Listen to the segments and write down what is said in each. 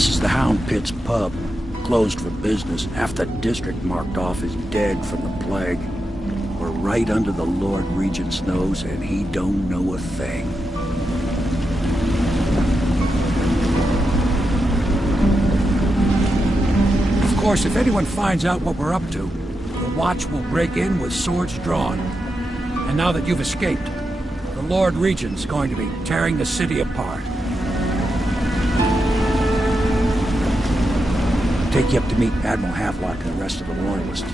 This is the Hound Pit's pub. Closed for business. Half the district marked off as dead from the plague. We're right under the Lord Regent's nose, and he don't know a thing. Of course, if anyone finds out what we're up to, the Watch will break in with swords drawn. And now that you've escaped, the Lord Regent's going to be tearing the city apart. Take you up to meet Admiral Havelock and the rest of the Loyalists.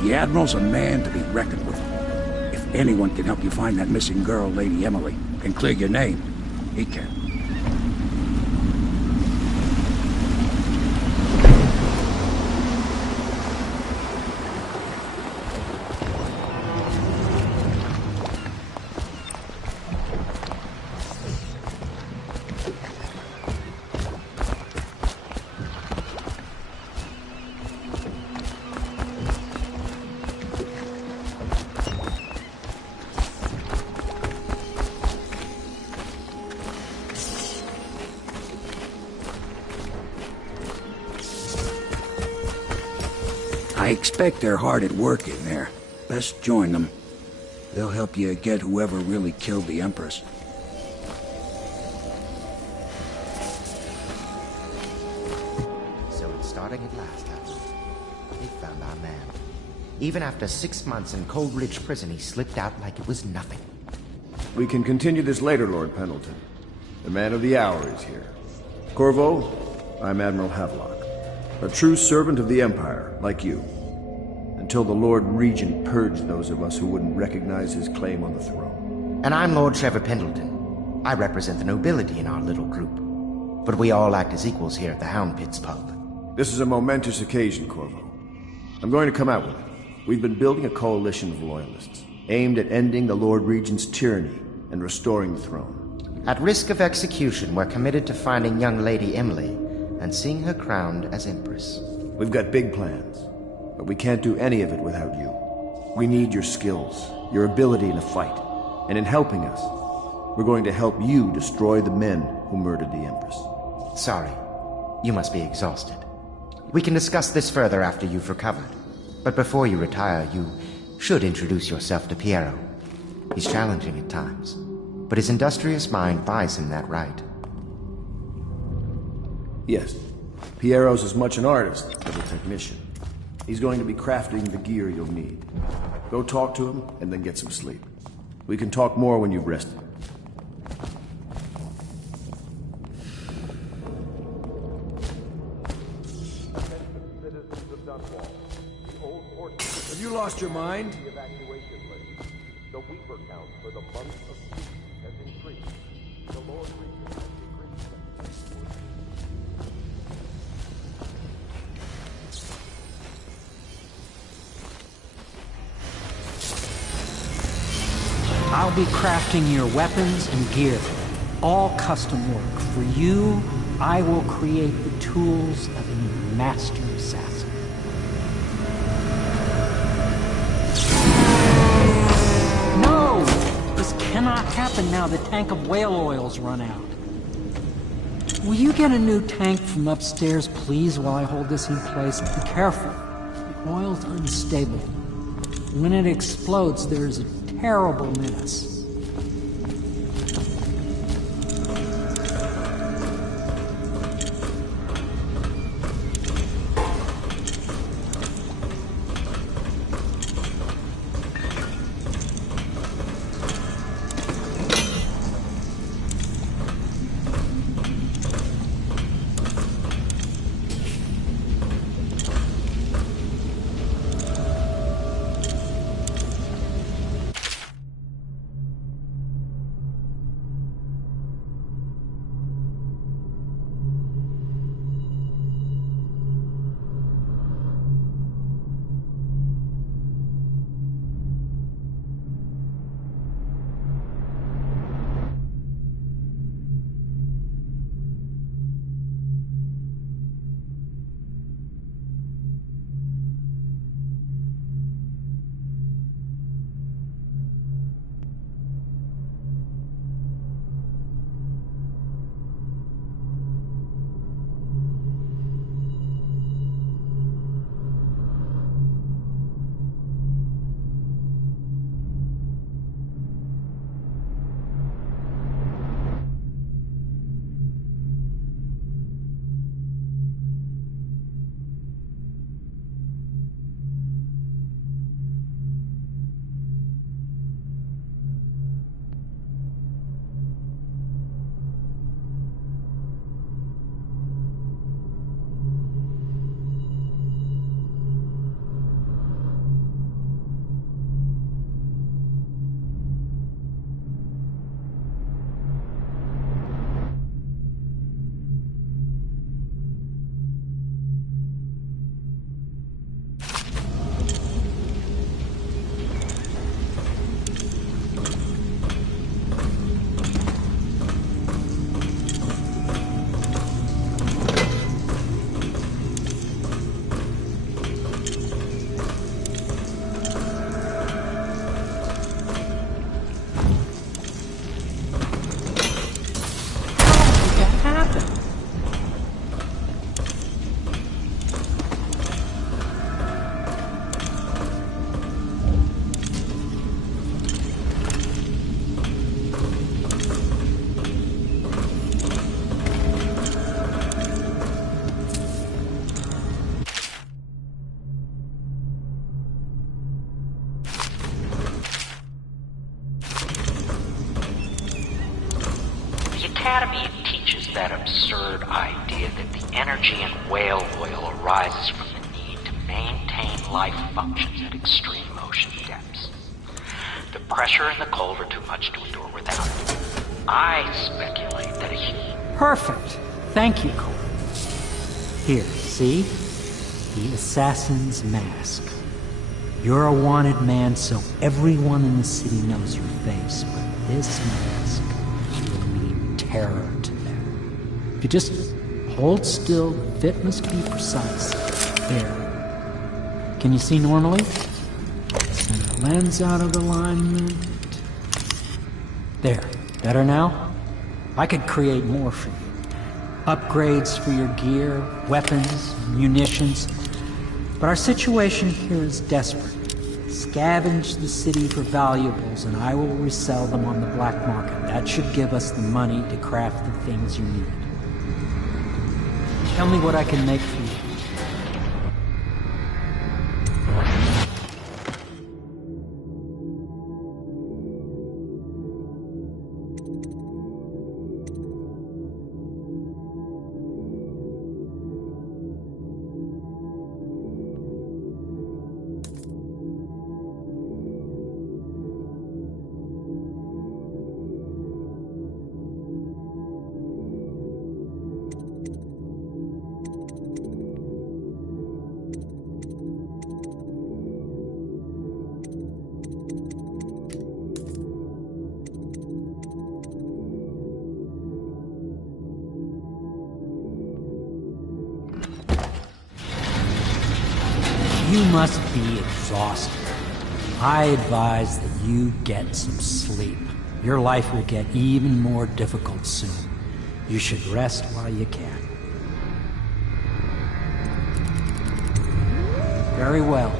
The Admiral's a man to be reckoned with. If anyone can help you find that missing girl, Lady Emily, and clear your name, he can. I expect they're hard at work in there. Best join them. They'll help you get whoever really killed the Empress. So it's starting at last, after we found our man. Even after 6 months in Coldridge Prison, he slipped out like it was nothing. We can continue this later, Lord Pendleton. The man of the hour is here. Corvo, I'm Admiral Havelock. A true servant of the Empire, like you. Until the Lord Regent purged those of us who wouldn't recognize his claim on the throne. And I'm Lord Trevor Pendleton. I represent the nobility in our little group. But we all act as equals here at the Hound Pit's pub. This is a momentous occasion, Corvo. I'm going to come out with it. We've been building a coalition of loyalists, aimed at ending the Lord Regent's tyranny and restoring the throne. At risk of execution, we're committed to finding young Lady Emily and seeing her crowned as Empress. We've got big plans, but we can't do any of it without you. We need your skills, your ability in a fight, and in helping us, we're going to help you destroy the men who murdered the Empress. Sorry, you must be exhausted. We can discuss this further after you've recovered. But before you retire, you should introduce yourself to Piero. He's challenging at times, but his industrious mind buys him that right. Yes, Piero's as much an artist as a technician. He's going to be crafting the gear you'll need. Go talk to him, and then get some sleep. We can talk more when you've rested. Have you lost your mind? The weeper count for the month of peace has increased. The Lord Regent has decreased. I'll be crafting your weapons and gear. All custom work. For you, I will create the tools of a master assassin. No! This cannot happen now the tank of whale oil's run out. Will you get a new tank from upstairs, please, while I hold this in place? Be careful. The oil's unstable. When it explodes, there's a terrible mess. Academy, it teaches that absurd idea that the energy in whale oil arises from the need to maintain life functions at extreme ocean depths. The pressure and the cold are too much to endure without it. I speculate that a human... Perfect. Thank you, Cole. Here, see? The assassin's mask. You're a wanted man, so everyone in the city knows your face, but this mask will mean terror to them. If you just hold still, the fit must be precise. There. Can you see normally? Send the lens out of alignment. There. Better now? I could create more for you. Upgrades for your gear, weapons, munitions. But our situation here is desperate. Scavenge the city for valuables and I will resell them on the black market. That should give us the money to craft the things you need. Tell me what I can make for you. You must be exhausted. I advise that you get some sleep. Your life will get even more difficult soon. You should rest while you can. Very well.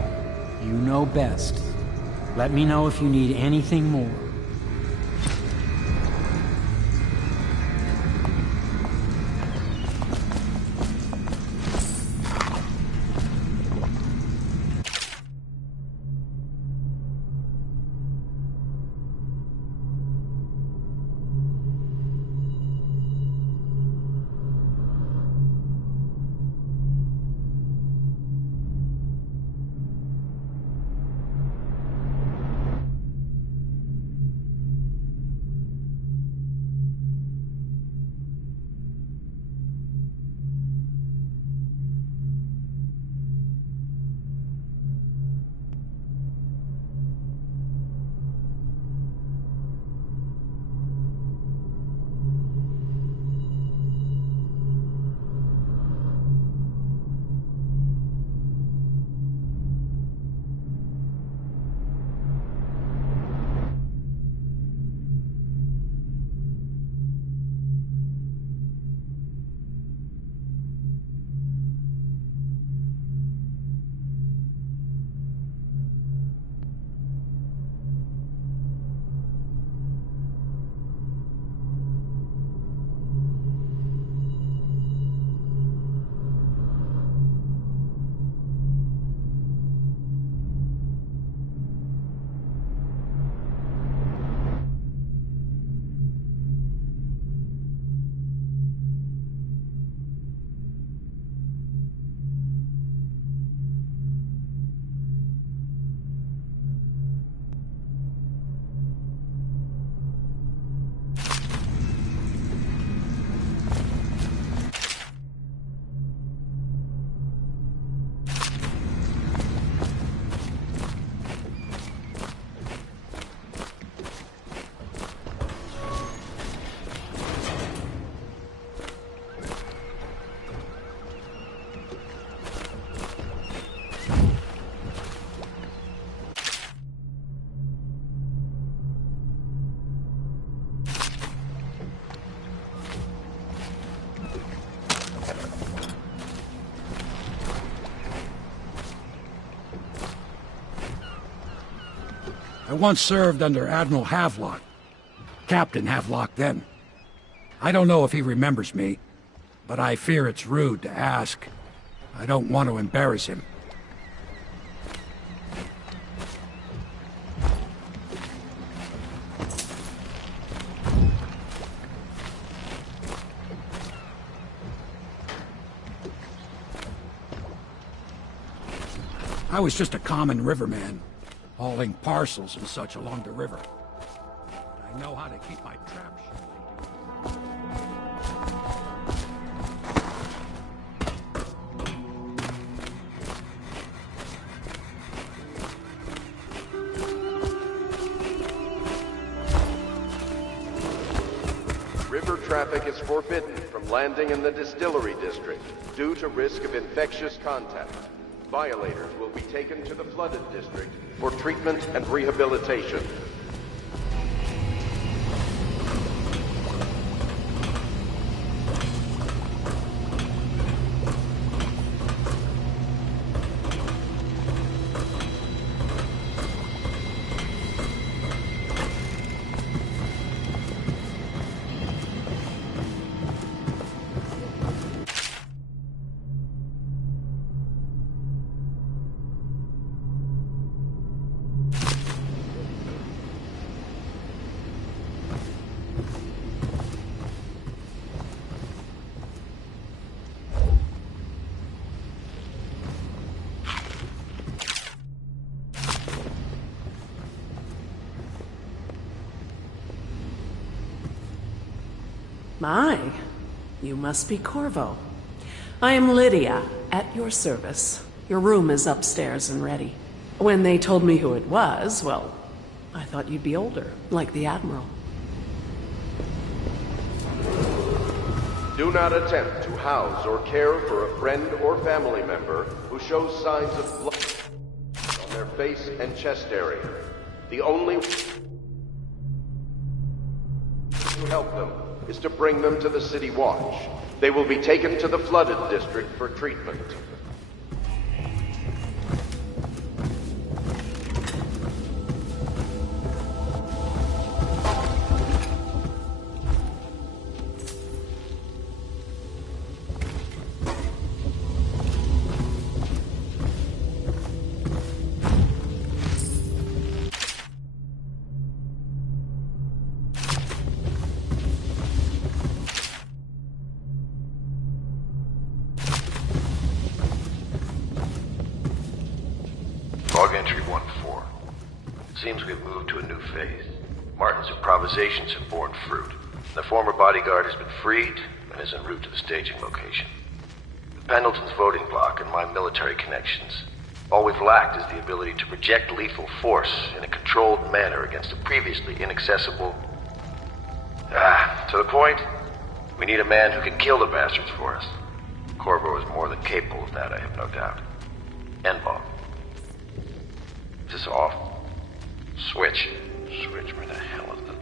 You know best. Let me know if you need anything more. I once served under Admiral Havelock. Captain Havelock then. I don't know if he remembers me, but I fear it's rude to ask. I don't want to embarrass him. I was just a common riverman, hauling parcels and such along the river. I know how to keep my traps shut. River traffic is forbidden from landing in the distillery district due to risk of infectious contact. Violators will be taken to the flooded district for treatment and rehabilitation. My, you must be Corvo. I am Lydia, at your service. Your room is upstairs and ready. When they told me who it was, well, I thought you'd be older, like the Admiral. Do not attempt to house or care for a friend or family member who shows signs of blood on their face and chest area. The only way to help them is to bring them to the City Watch. They will be taken to the flooded district for treatment. Log entry 1-4. It seems we've moved to a new phase. Martin's improvisations have borne fruit. The former bodyguard has been freed and is en route to the staging location. The Pendleton's voting block and my military connections. All we've lacked is the ability to project lethal force in a controlled manner against a previously inaccessible... to the point, we need a man who can kill the bastards for us. Corvo is more than capable of that, I have no doubt. N-bomb. Is this off? Switch. Switch, where the hell is the...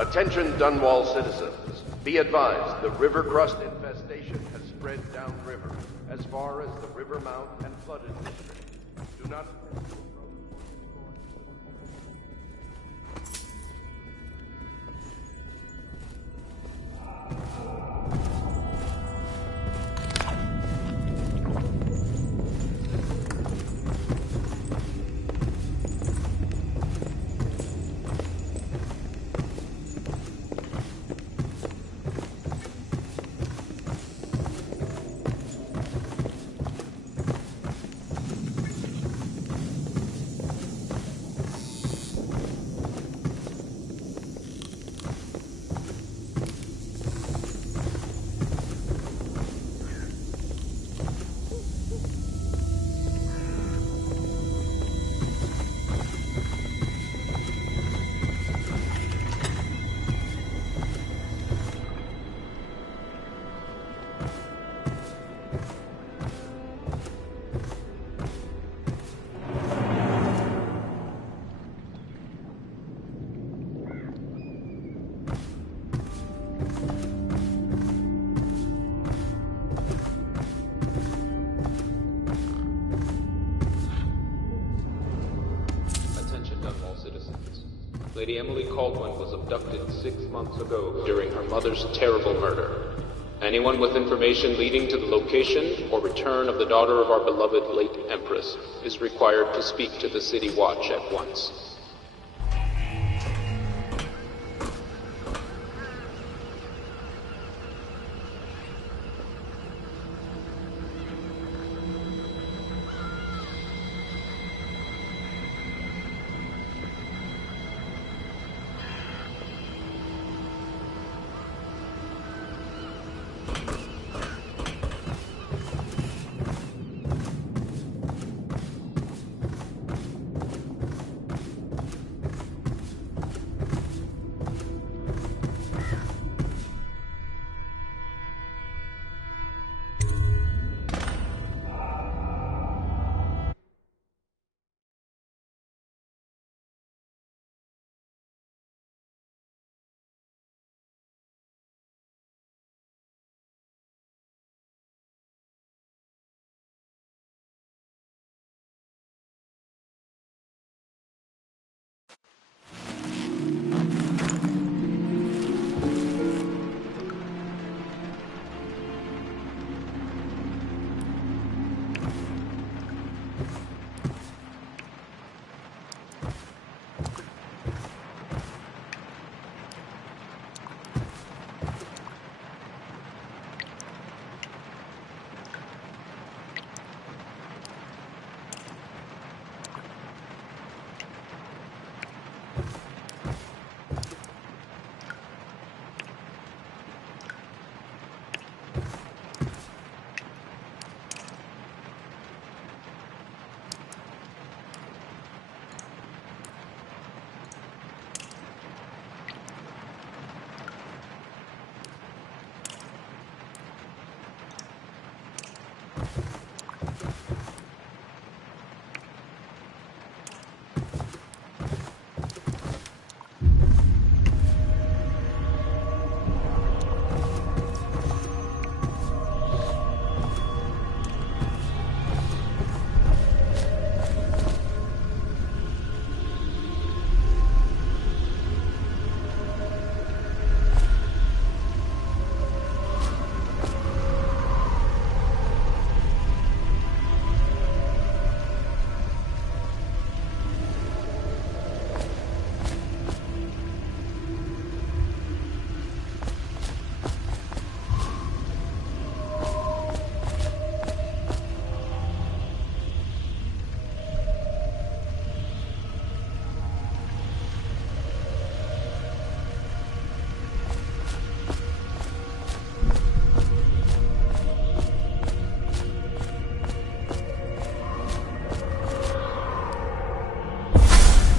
Attention Dunwall citizens. Be advised, the river crust infestation has spread downriver, as far as the river mouth and flooded district. Do not... Lady Emily Caldwin was abducted 6 months ago during her mother's terrible murder. Anyone with information leading to the location or return of the daughter of our beloved late Empress is required to speak to the City Watch at once.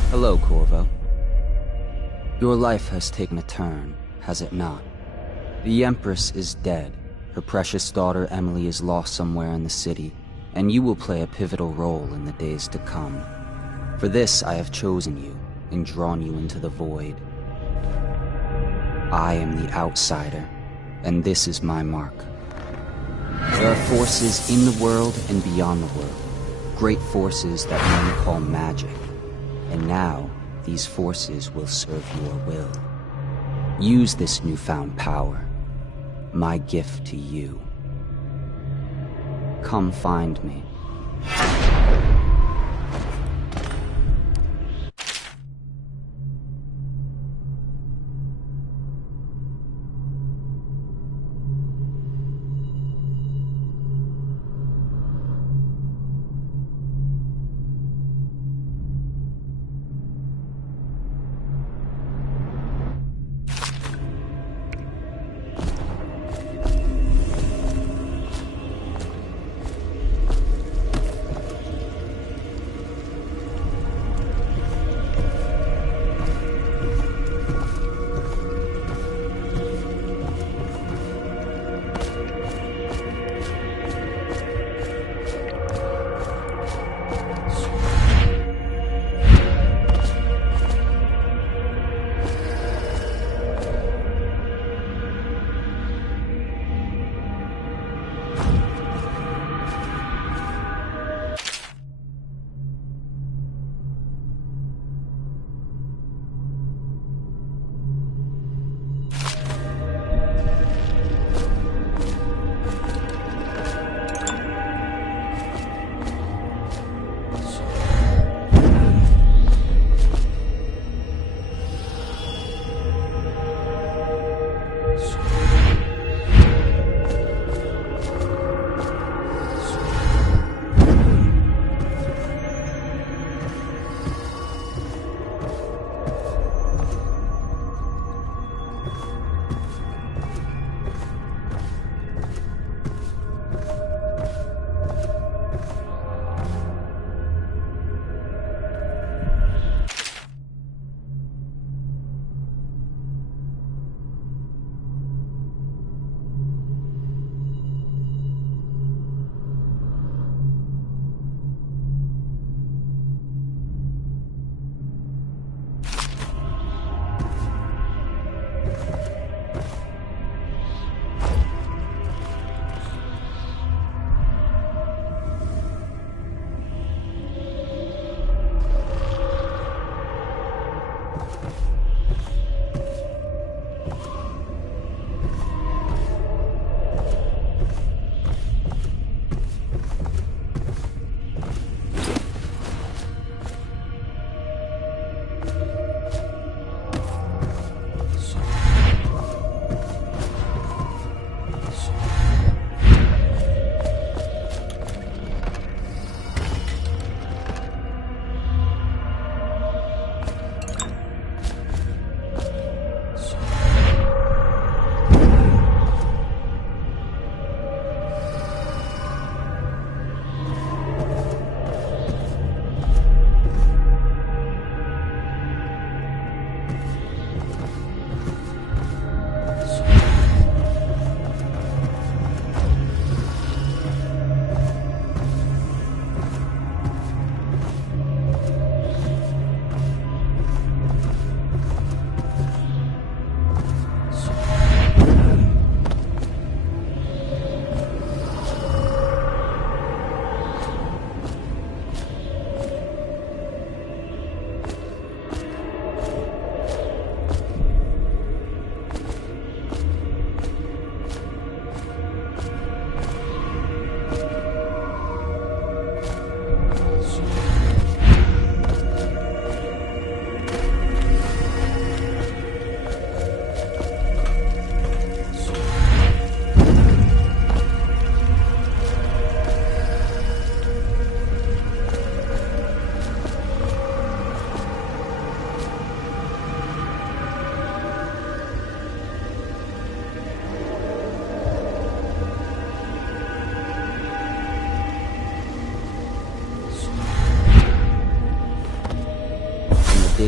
Hello, Corvo. Your life has taken a turn, has it not? The Empress is dead. Her precious daughter Emily is lost somewhere in the city, and you will play a pivotal role in the days to come. For this, I have chosen you and drawn you into the void. I am the outsider, and this is my mark. There are forces in the world and beyond the world, great forces that men call magic. And now, these forces will serve your will. Use this newfound power, my gift to you. Come find me.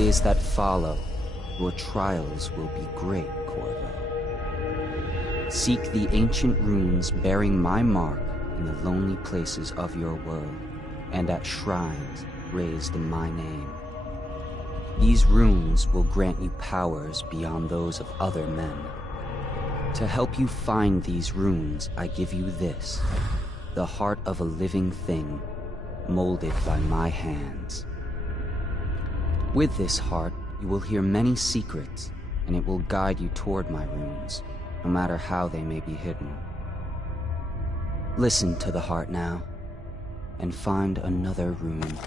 days that follow, your trials will be great, Corvo. Seek the ancient runes bearing my mark in the lonely places of your world, and at shrines raised in my name. These runes will grant you powers beyond those of other men. To help you find these runes, I give you this, the heart of a living thing, molded by my hands. With this heart, you will hear many secrets, and it will guide you toward my runes, no matter how they may be hidden. Listen to the heart now, and find another rune.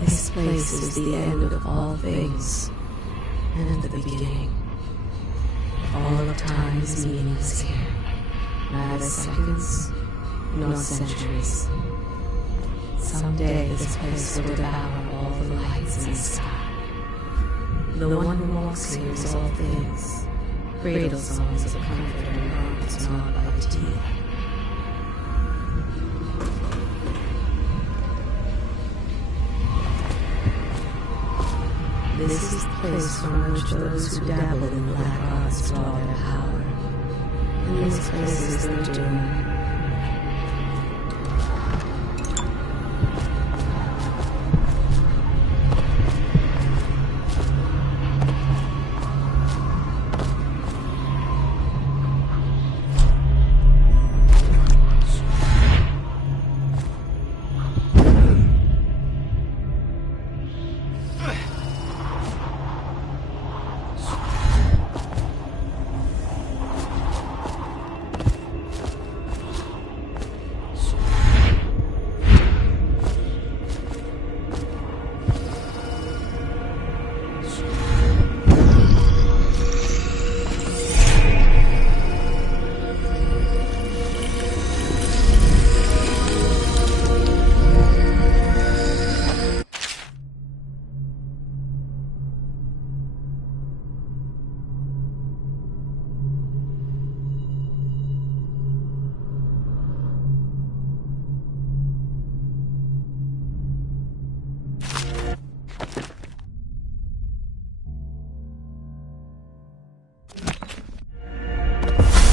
This place is the end of all things, and the beginning. All of time is meaningless here. Neither seconds, nor centuries. Someday this place will devour all the lights in the sky. The one who walks here is all things. Cradle songs of comfort and arms gnawed by teeth. This is the place from which those who dabble in black arts draw their power. And this place is their doom.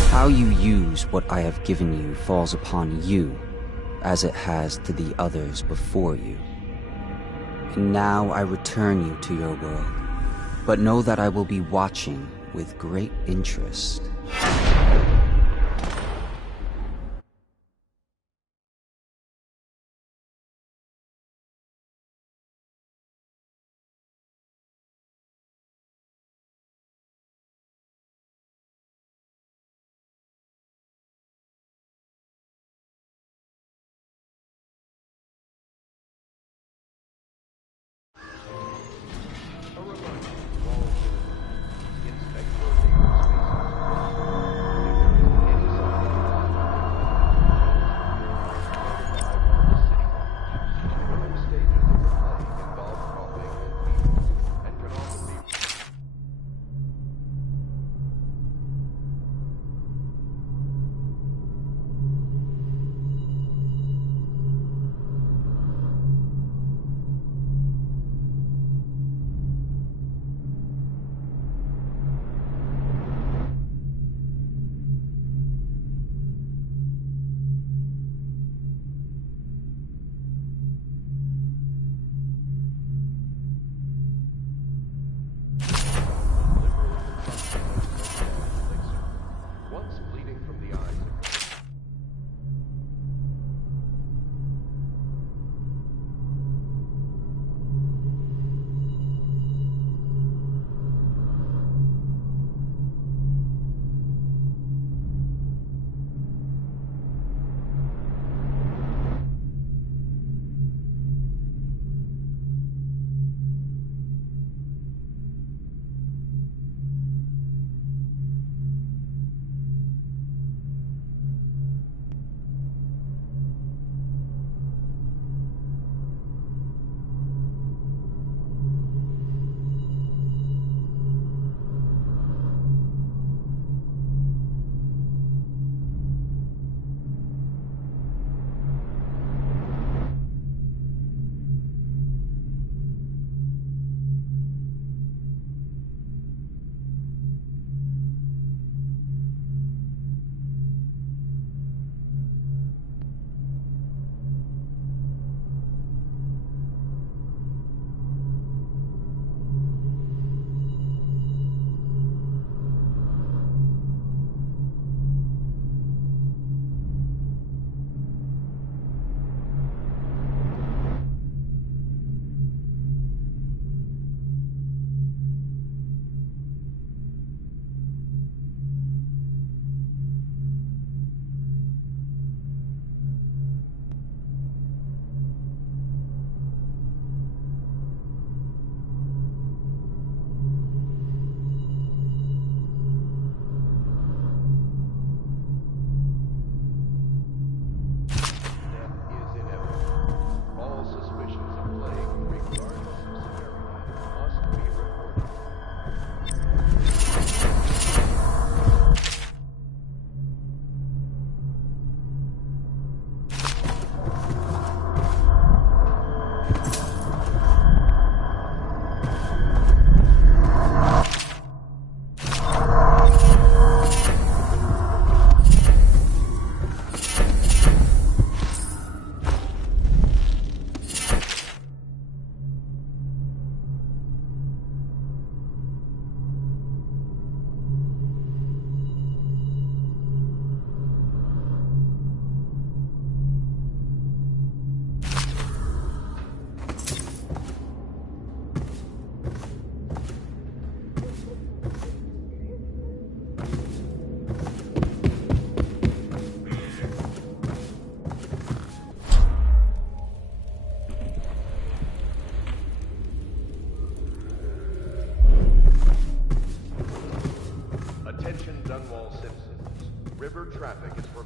How you use what I have given you falls upon you, as it has to the others before you. And now I return you to your world, but know that I will be watching with great interest.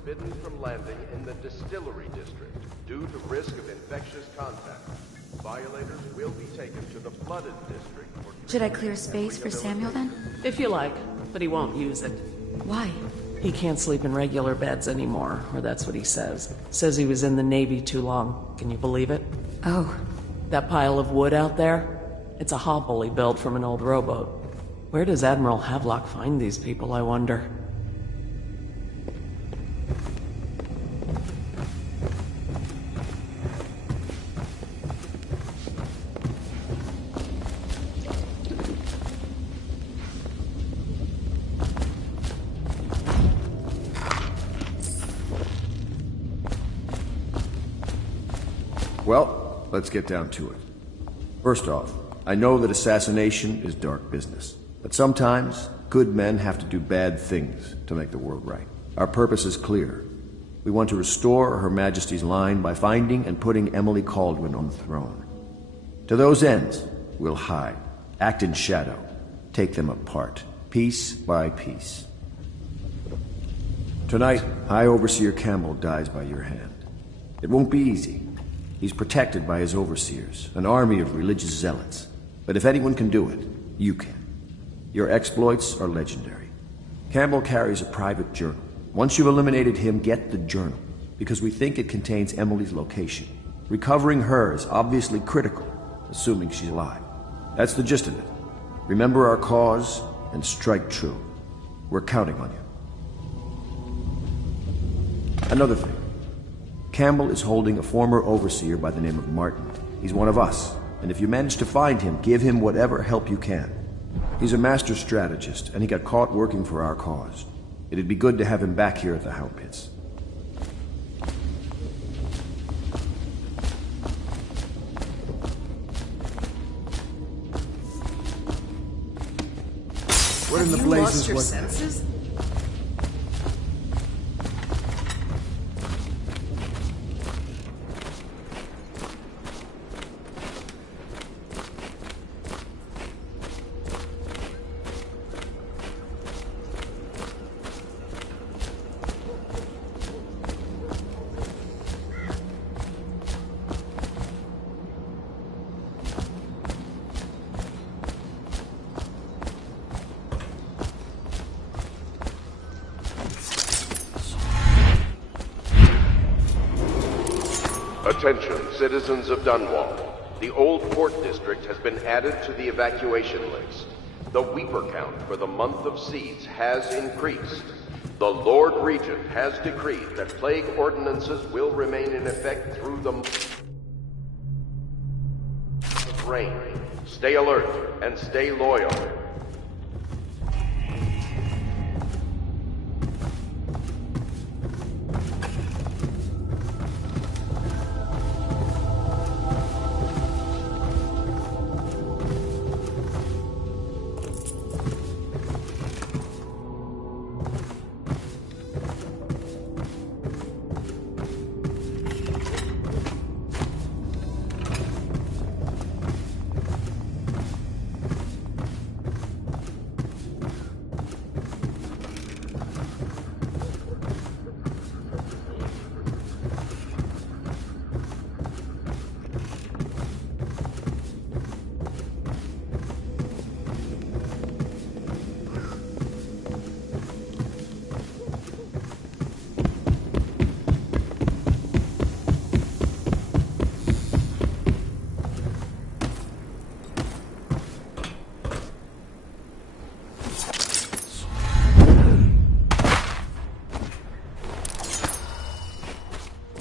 forbidden from landing in the Distillery District due to risk of infectious contact. Violators will be taken to the Flooded District for... Should I clear space for Samuel then? If you like, but he won't use it. Why? He can't sleep in regular beds anymore, or that's what he says. Says he was in the Navy too long. Can you believe it? Oh. That pile of wood out there? It's a hovel he built from an old rowboat. Where does Admiral Havelock find these people, I wonder? Well, let's get down to it. First off, I know that assassination is dark business, but sometimes good men have to do bad things to make the world right. Our purpose is clear. We want to restore Her Majesty's line by finding and putting Emily Kaldwin on the throne. To those ends, we'll hide, act in shadow, take them apart, piece by piece. Tonight, High Overseer Campbell dies by your hand. It won't be easy. He's protected by his overseers, an army of religious zealots. But if anyone can do it, you can. Your exploits are legendary. Campbell carries a private journal. Once you've eliminated him, get the journal, because we think it contains Emily's location. Recovering her is obviously critical, assuming she's alive. That's the gist of it. Remember our cause and strike true. We're counting on you. Another thing. Campbell is holding a former overseer by the name of Martin. He's one of us, and if you manage to find him, give him whatever help you can. He's a master strategist, and he got caught working for our cause. It'd be good to have him back here at the Hound Pits. What in the blazes was that? Senses? Attention, citizens of Dunwall. The Old Port District has been added to the evacuation list. The Weeper count for the month of siege has increased. The Lord Regent has decreed that plague ordinances will remain in effect through the rain. Stay alert and stay loyal.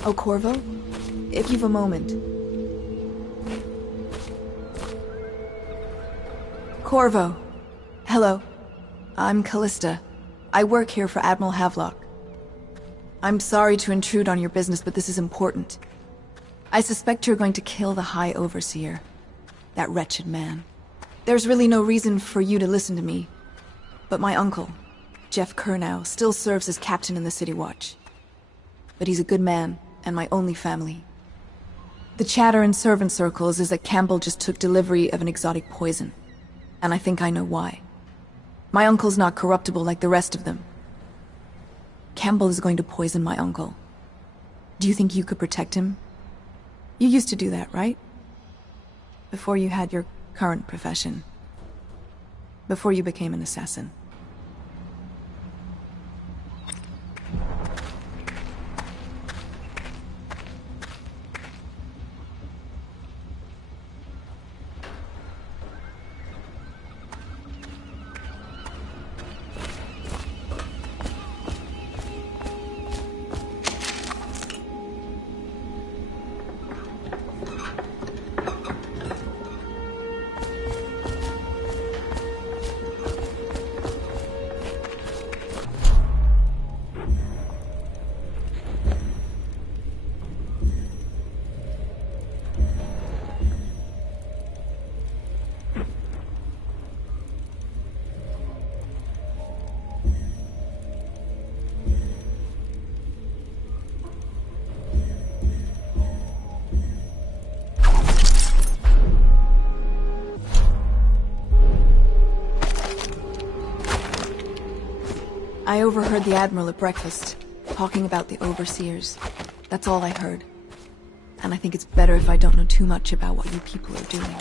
Oh, Corvo? If you've a moment. Corvo. Hello. I'm Callista. I work here for Admiral Havelock. I'm sorry to intrude on your business, but this is important. I suspect you're going to kill the High Overseer. That wretched man. There's really no reason for you to listen to me. But my uncle, Jeff Kernow, still serves as captain in the City Watch. But he's a good man, and my only family. The chatter in servant circles is that Campbell just took delivery of an exotic poison. And I think I know why. My uncle's not corruptible like the rest of them. Campbell is going to poison my uncle. Do you think you could protect him? You used to do that, right? Before you had your current profession. Before you became an assassin. I overheard the Admiral at breakfast, talking about the Overseers. That's all I heard. And I think it's better if I don't know too much about what you people are doing.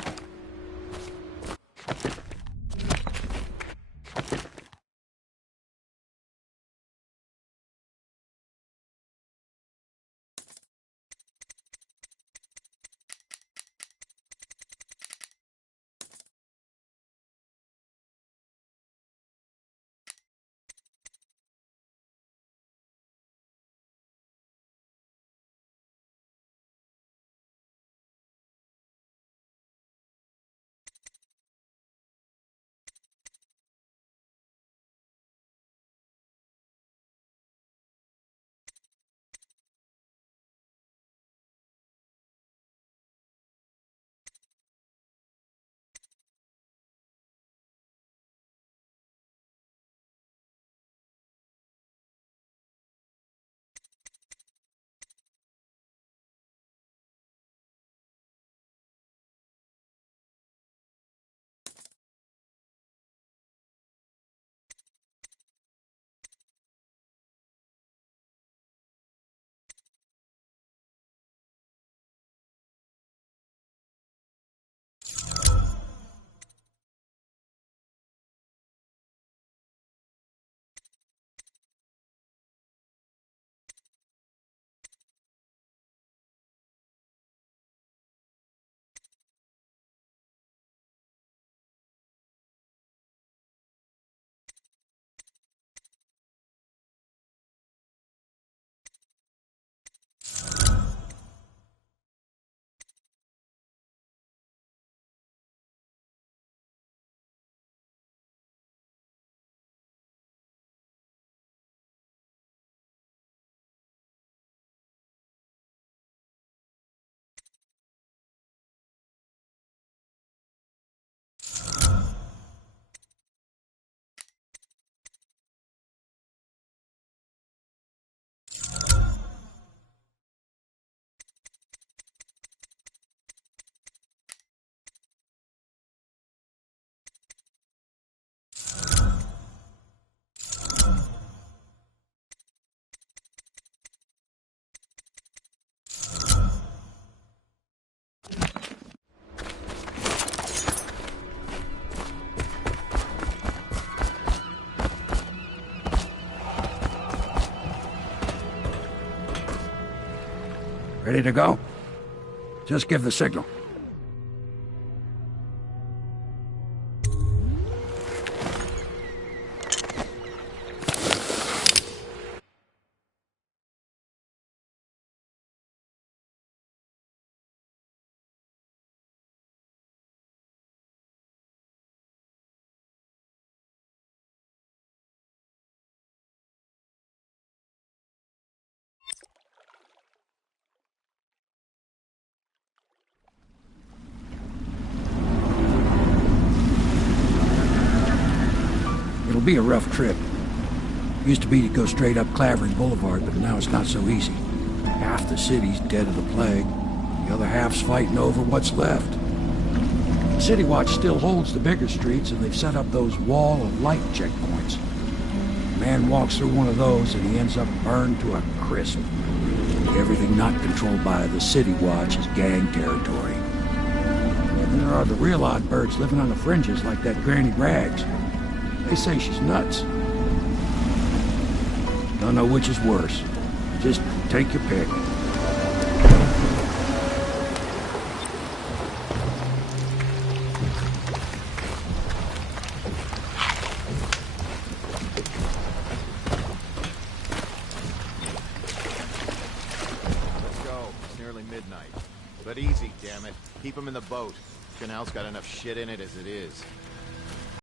Ready to go? Just give the signal. It'll be a rough trip. Used to be to go straight up Clavering Boulevard, but now it's not so easy. Half the city's dead of the plague. The other half's fighting over what's left. City Watch still holds the bigger streets, and they've set up those wall of light checkpoints. Man walks through one of those and he ends up burned to a crisp. Everything not controlled by the City Watch is gang territory. And there are the real odd birds living on the fringes like that Granny Rags. They say she's nuts. Don't know which is worse. Just take your pick. But easy, damn it. Keep him in the boat. Canal's got enough shit in it as it is.